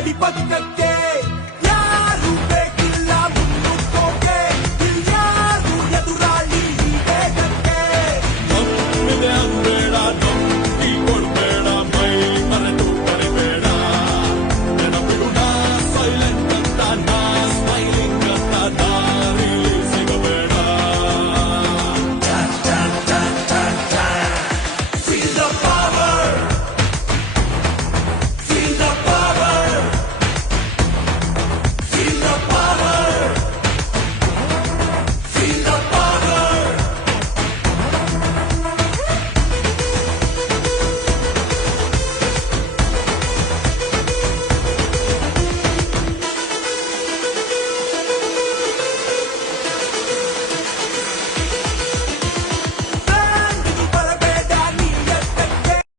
Ele pode ter o quê?